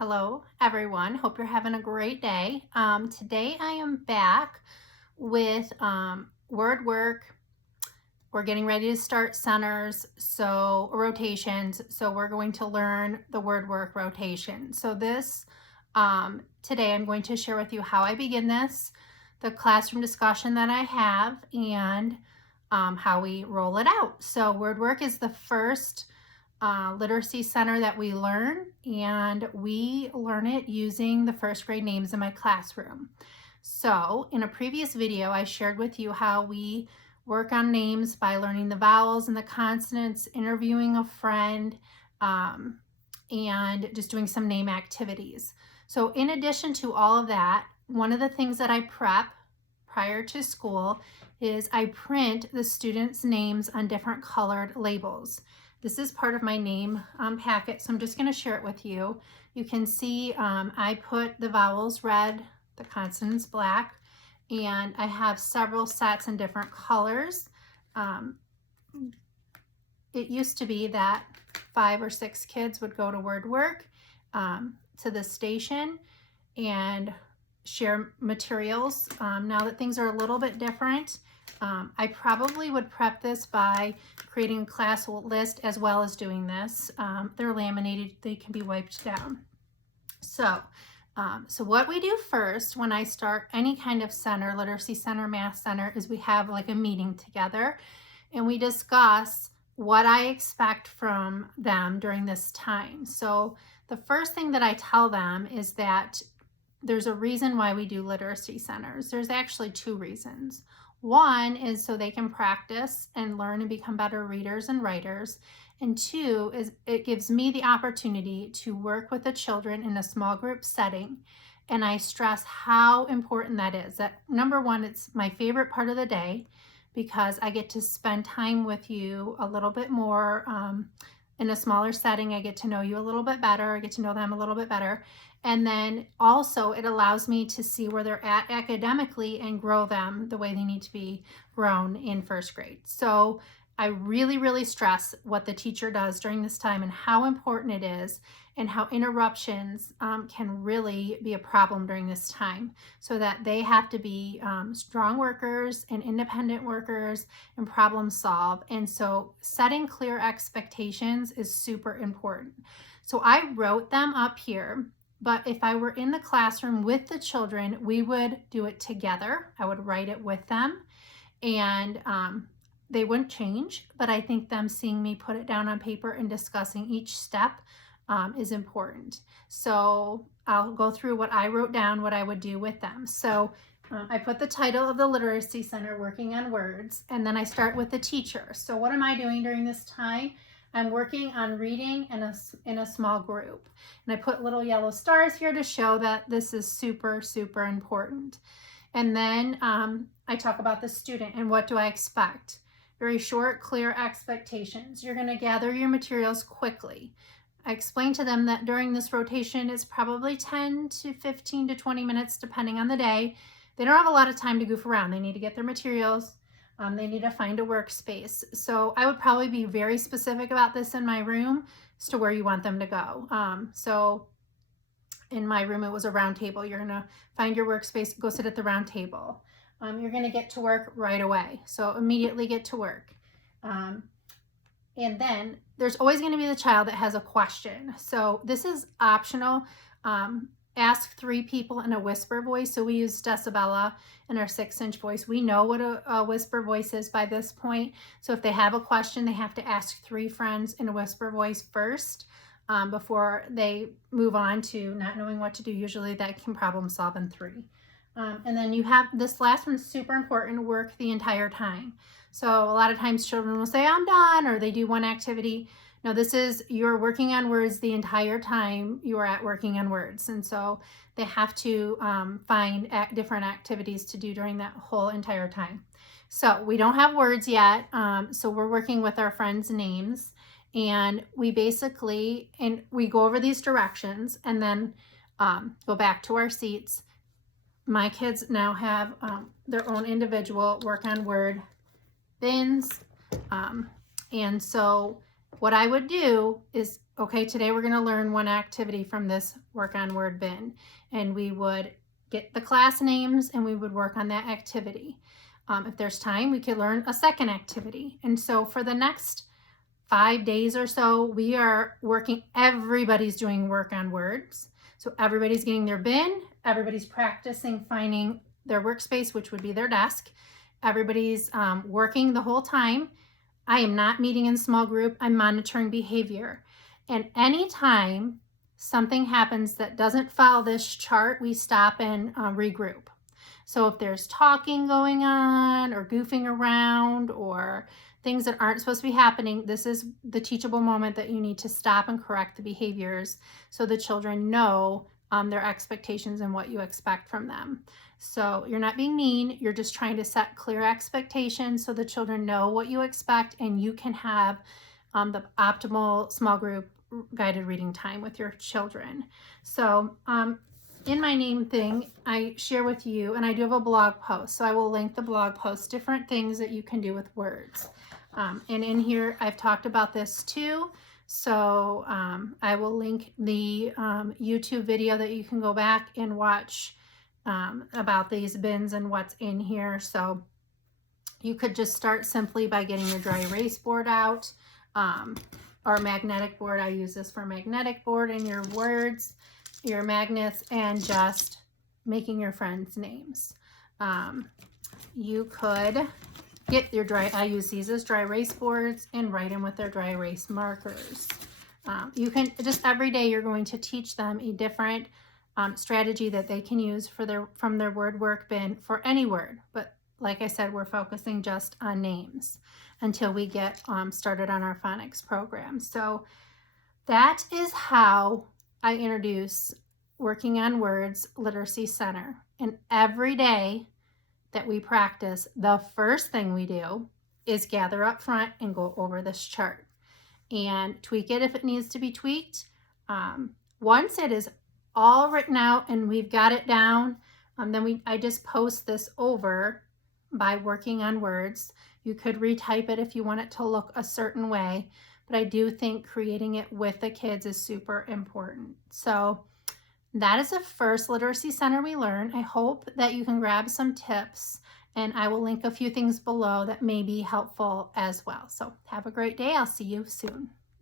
Hello, everyone. Hope you're having a great day. Today I am back with word work. We're getting ready to start centers, so rotations. So we're going to learn the word work rotation. So today I'm going to share with you how I begin this, the classroom discussion that I have, and how we roll it out. So word work is the first literacy center that we learn, and we learn it using the first grade names in my classroom. So in a previous video, I shared with you how we work on names by learning the vowels and the consonants, interviewing a friend, and just doing some name activities. So in addition to all of that, one of the things that I prep prior to school is I print the students' names on different colored labels. This is part of my name packet, so I'm just going to share it with you. You can see I put the vowels red, the consonants black, and I have several sets in different colors. It used to be that 5 or 6 kids would go to word work to the station and share materials. Now that things are a little bit different, I probably would prep this by creating a class list as well as doing this. They're laminated, they can be wiped down. So what we do first when I start any kind of center, literacy center, math center, is we have like a meeting together and we discuss what I expect from them during this time. So the first thing that I tell them is that there's a reason why we do literacy centers. There's actually 2 reasons. One is so they can practice and learn and become better readers and writers. And 2 is it gives me the opportunity to work with the children in a small group setting. And I stress how important that is. That number one, it's my favorite part of the day because I get to spend time with you a little bit more in a smaller setting. I get to know you a little bit better. I get to know them a little bit better. And then also it allows me to see where they're at academically and grow them the way they need to be grown in first grade. So I really, really stress what the teacher does during this time and how important it is and how interruptions can really be a problem during this time, so that they have to be strong workers and independent workers and problem solve. And so setting clear expectations is super important. So I wrote them up here. But if I were in the classroom with the children, we would do it together. I would write it with them, and they wouldn't change. But I think them seeing me put it down on paper and discussing each step is important. So I'll go through what I wrote down, what I would do with them. So I put the title of the Literacy Center, Working on Words, and then I start with the teacher. So what am I doing during this time? I'm working on reading in a small group. And I put little yellow stars here to show that this is super, super important. And then I talk about the student and what do I expect. Very short, clear expectations. You're going to gather your materials quickly. I explain to them that during this rotation, it's probably 10 to 15 to 20 minutes, depending on the day. They don't have a lot of time to goof around. They need to get their materials. They need to find a workspace. So I would probably be very specific about this in my room as to where you want them to go. So in my room, it was a round table. You're gonna find your workspace, go sit at the round table. You're gonna get to work right away. So immediately get to work. And then there's always gonna be the child that has a question. So this is optional. Ask 3 people in a whisper voice. So we use decibella in our 6-inch voice. We know what a whisper voice is by this point. So if they have a question, they have to ask 3 friends in a whisper voice first before they move on to not knowing what to do. Usually that can problem solve in 3. And then you have this last one's super important, work the entire time. So a lot of times children will say, I'm done, or they do one activity. No, this is you're working on words the entire time you are at working on words. And so they have to find different activities to do during that whole entire time. So we don't have words yet. So we're working with our friends' names, and we basically, and we go over these directions and then go back to our seats. My kids now have their own individual work on word bins. And so what I would do is, okay, today we're going to learn one activity from this work on word bin, and we would get the class names and we would work on that activity. If there's time, we could learn a second activity. And so for the next 5 days or so, we are working, everybody's doing work on words. So everybody's getting their bin, everybody's practicing finding their workspace, which would be their desk. Everybody's working the whole time. I am not meeting in small group, I'm monitoring behavior. And anytime something happens that doesn't follow this chart, we stop and regroup. So if there's talking going on or goofing around or things that aren't supposed to be happening, this is the teachable moment that you need to stop and correct the behaviors so the children know their expectations and what you expect from them. So you're not being mean, you're just trying to set clear expectations so the children know what you expect and you can have the optimal small group guided reading time with your children. So in my name thing, I share with you, and I do have a blog post, so I will link the blog post, different things that you can do with words. And in here, I've talked about this too. So I will link the YouTube video that you can go back and watch about these bins and what's in here. So you could just start simply by getting your dry erase board out or magnetic board. I use this for magnetic board and your words, your magnets, and just making your friends' names. You could get your I use these as dry erase boards and write them with their dry erase markers. You can just every day you're going to teach them a different strategy that they can use for from their word work bin for any word. But like I said, we're focusing just on names until we get started on our phonics program. So that is how I introduce Working on Words Literacy Center. And every day that we practice, the first thing we do is gather up front and go over this chart and tweak it if it needs to be tweaked. Once it is all written out and we've got it down, then I just post this over by Working on Words. You could retype it if you want it to look a certain way, but I do think creating it with the kids is super important. So that is the first literacy center we learn. I hope that you can grab some tips, and I will link a few things below that may be helpful as well. So have a great day. I'll see you soon.